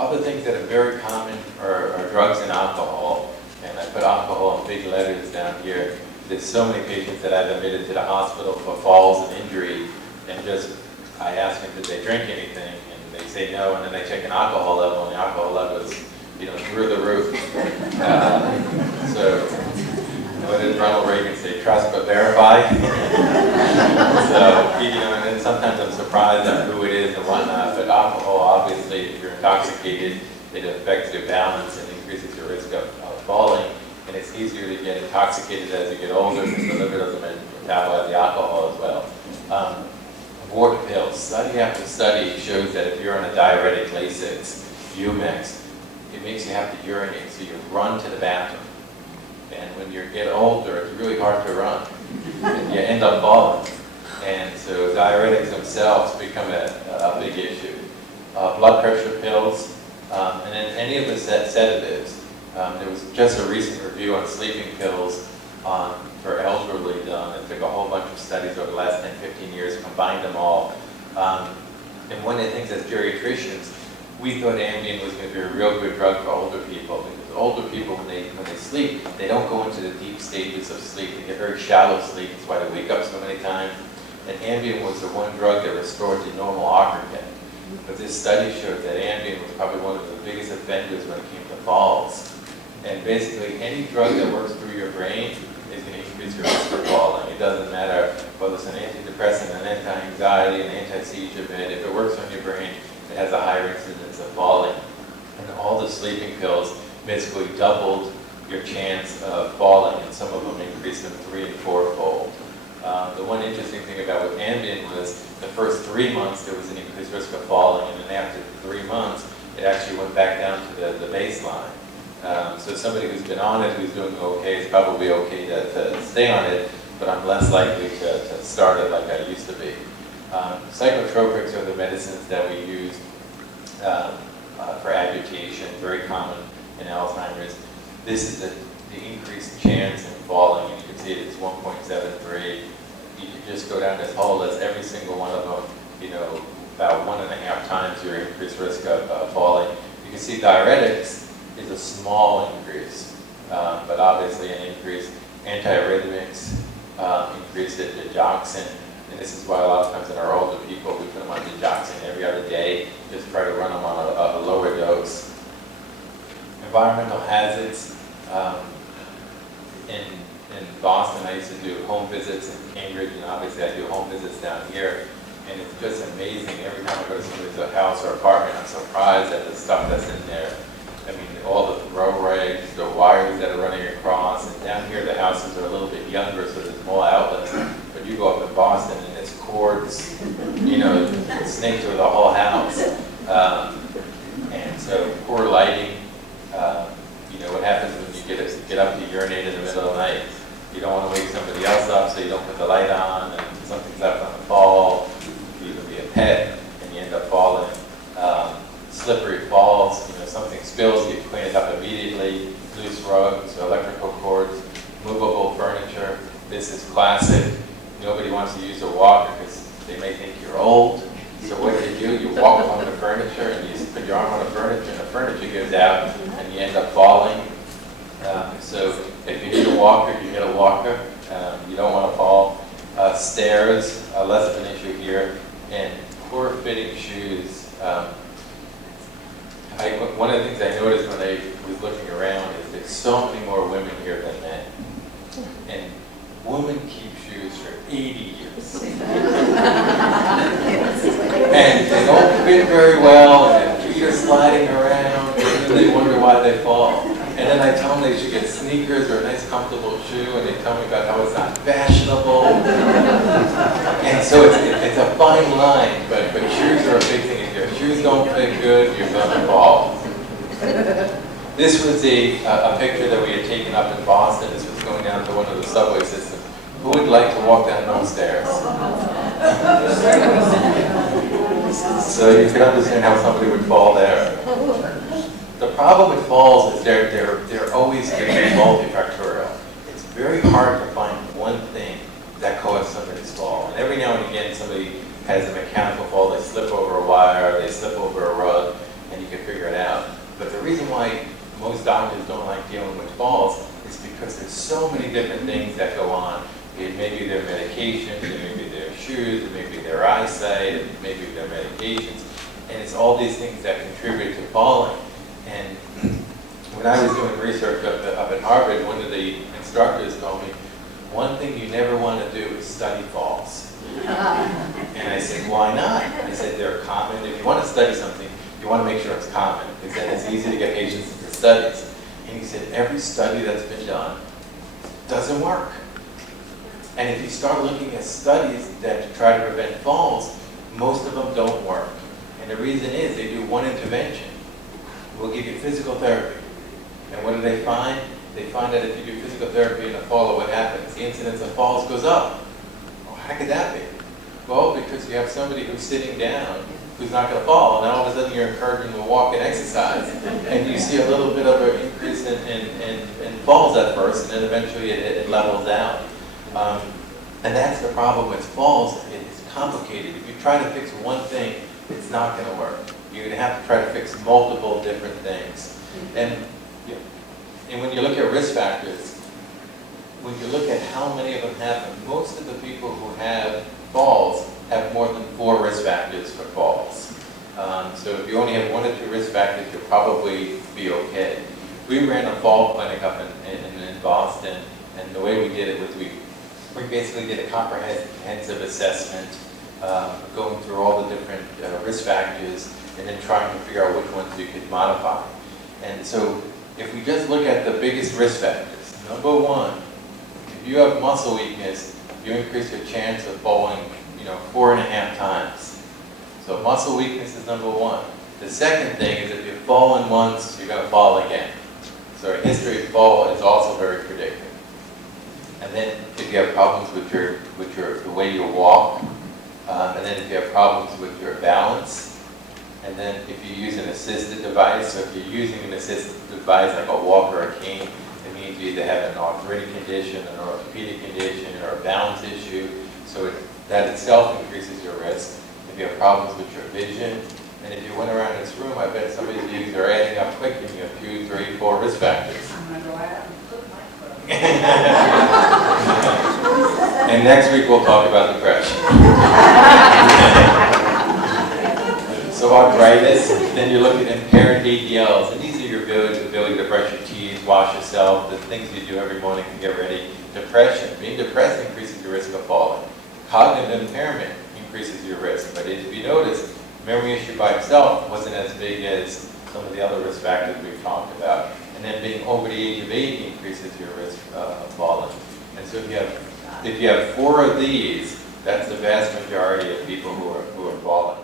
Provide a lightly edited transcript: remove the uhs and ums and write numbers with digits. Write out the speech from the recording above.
Other things that are very common are drugs and alcohol. And I put alcohol in big letters down here. There's so many patients that I've admitted to the hospital for falls and injury, and I ask them, did they drink anything? And they say no, and then they check an alcohol level, and the alcohol level is, through the roof. So, what did Ronald Reagan say? Trust but verify. So, and then sometimes I'm surprised on who it is and whatnot, but alcohol, obviously, if you're intoxicated, it affects your balance and increases your risk of falling. And it's easier to get intoxicated as you get older because the liver doesn't metabolize the alcohol as well. Wart pills. Study after study shows that if you're on a diuretic, Lasix, Umex, it makes you have to urinate, so you run to the bathroom. And when you get older, it's really hard to run. And you end up falling. And so diuretics themselves become a big issue. Blood pressure pills, and then any of the sedatives. There was just a recent review on sleeping pills for elderly done. It took a whole bunch of studies over the last 10, 15 years, combined them all. And one of the things as geriatricians, we thought Ambien was going to be a real good drug for older people, because older people, when they sleep, they don't go into the deep stages of sleep. They get very shallow sleep. That's why they wake up so many times. And Ambien was the one drug that restored the normal oxygen. But this study showed that Ambien was probably one of the biggest offenders when it came to falls. And basically, any drug that works through your brain is going to increase your risk of falling. It doesn't matter whether it's an antidepressant, an anti-anxiety, an anti-seizure med. If it works on your brain, it has a higher incidence of falling. And all the sleeping pills basically doubled your chance of falling, and some of them increased them 3- and 4-fold. The one interesting thing about with Ambien was the first 3 months there was an increased risk of falling, and then after 3 months it actually went back down to the baseline. So somebody who's been on it, who's doing okay, is probably okay to stay on it, but I'm less likely to start it like I used to be. Psychotropics are the medicines that we use for agitation, very common in Alzheimer's. This is the increased chance in falling, and you can see it's 1.73. You can just go down this whole list, every single one of them, about 1.5 times your increased risk of falling. You can see diuretics is a small increase, but obviously an increase. Antiarrhythmics increased it, digoxin, and this is why a lot of times in our older people we put them on digoxin every other day, just try to run them on a lower dose. Environmental hazards. In Boston, I used to do home visits in Cambridge, and obviously I do home visits down here, and it's just amazing. Every time I go to somebody's house or apartment, I'm surprised at the stuff that's in there. I mean, all the throw rags, the wires that are running across, and down here the houses are a little bit younger, so there's more outlets. But you go up in Boston and it's cords, snakes over the whole house. And so poor lighting, what happens when you get up to urinate in the middle of the night? You don't want to wake somebody else up, so you don't put the light on, and something's left on the fall. You could be a pet, and you end up falling. Slippery falls, something spills, you clean it up immediately. Loose rugs, electrical cords, movable furniture. This is classic. Nobody wants to use a walker because they may think you're old. So what do? You walk along the furniture and you put your arm on the furniture, and the furniture goes out, and you end up falling. So if you need a walker, you get a walker. You don't want to fall. Stairs, less of an issue here. And poor fitting shoes. One of the things I noticed when I was looking around is there's so many more women here than men. And women keep shoes for 80 years. And they don't fit very well, and their feet are sliding around, and then they wonder why they fall. And then I tell them they should get sneakers or a nice comfortable shoe, and they tell me about how it's not fashionable. And so it's a fine line, but shoes are a big thing. If your shoes don't fit good, you're going to fall. This was a picture that we had taken up in Boston. This was going down to one of the subway systems. Who would like to walk down those stairs? So you can understand how somebody would fall there. The problem with falls is they're always going to be multifactorial. It's very hard to find one thing that caused somebody's fall. And every now and again, somebody has a mechanical fall. They slip over a wire, they slip over a rug, and you can figure it out. doctors don't like dealing with falls is because there's so many different things that go on. It may be their medications, it may be their shoes, it may be their eyesight, it may be their medications, and it's all these things that contribute to falling. And when I was doing research up at Harvard, one of the instructors told me, one thing you never want to do is study falls. And I said, why not? I said, they're common. If you want to study something, you want to make sure it's common, because then it's easy to get patients into studies. And he said, every study that's been done doesn't work. And if you start looking at studies that try to prevent falls, most of them don't work. And the reason is they do one intervention. We'll give you physical therapy. And what do they find? They find that if you do physical therapy in a fall, what happens? The incidence of falls goes up. Well, how could that be? Well, because you have somebody who's sitting down who's not going to fall, and then all of a sudden you're encouraging them to walk and exercise. And you see a little bit of an increase in falls at first, and then eventually it levels out. And that's the problem with falls. It's complicated. If you try to fix one thing, it's not going to work. You're going to have to try to fix multiple different things. And when you look at risk factors, when you look at how many of them happen, most of the people who have falls have more than 4 risk factors for falls. So if you only have 1 or 2 risk factors, you'll probably be okay. We ran a fall clinic up in Boston, and the way we did it was we basically did a comprehensive assessment, going through all the different risk factors, and then trying to figure out which ones you could modify. And so if we just look at the biggest risk factors, number 1, if you have muscle weakness, you increase your chance of falling 4.5 times. So muscle weakness is number 1. The second thing is if you've fallen once, you're going to fall again. So a history of fall is also very predictive. And then if you have problems with the way you walk, and then if you have problems with your balance, and then if you use an assisted device, so if you're using an assisted device like a walker or a cane, it means you either have an arthritic condition, an orthopedic condition, or a balance issue. So that itself increases your risk. If you have problems with your vision, and if you went around this room, I bet some of you are adding up quick and you have 2, 3, 4 risk factors. I'm going to go out and cook my foot. And next week we'll talk about depression. So arthritis, then you look at impaired ADLs, and these are your ability to brush your teeth, wash yourself, the things you do every morning to get ready. Depression, being depressed increases your risk of falling. Cognitive impairment increases your risk, but if you notice, memory issue by itself wasn't as big as some of the other risk factors we've talked about. And then being over the age of 80 increases your risk of falling. And so if you have 4 of these, that's the vast majority of people who are falling.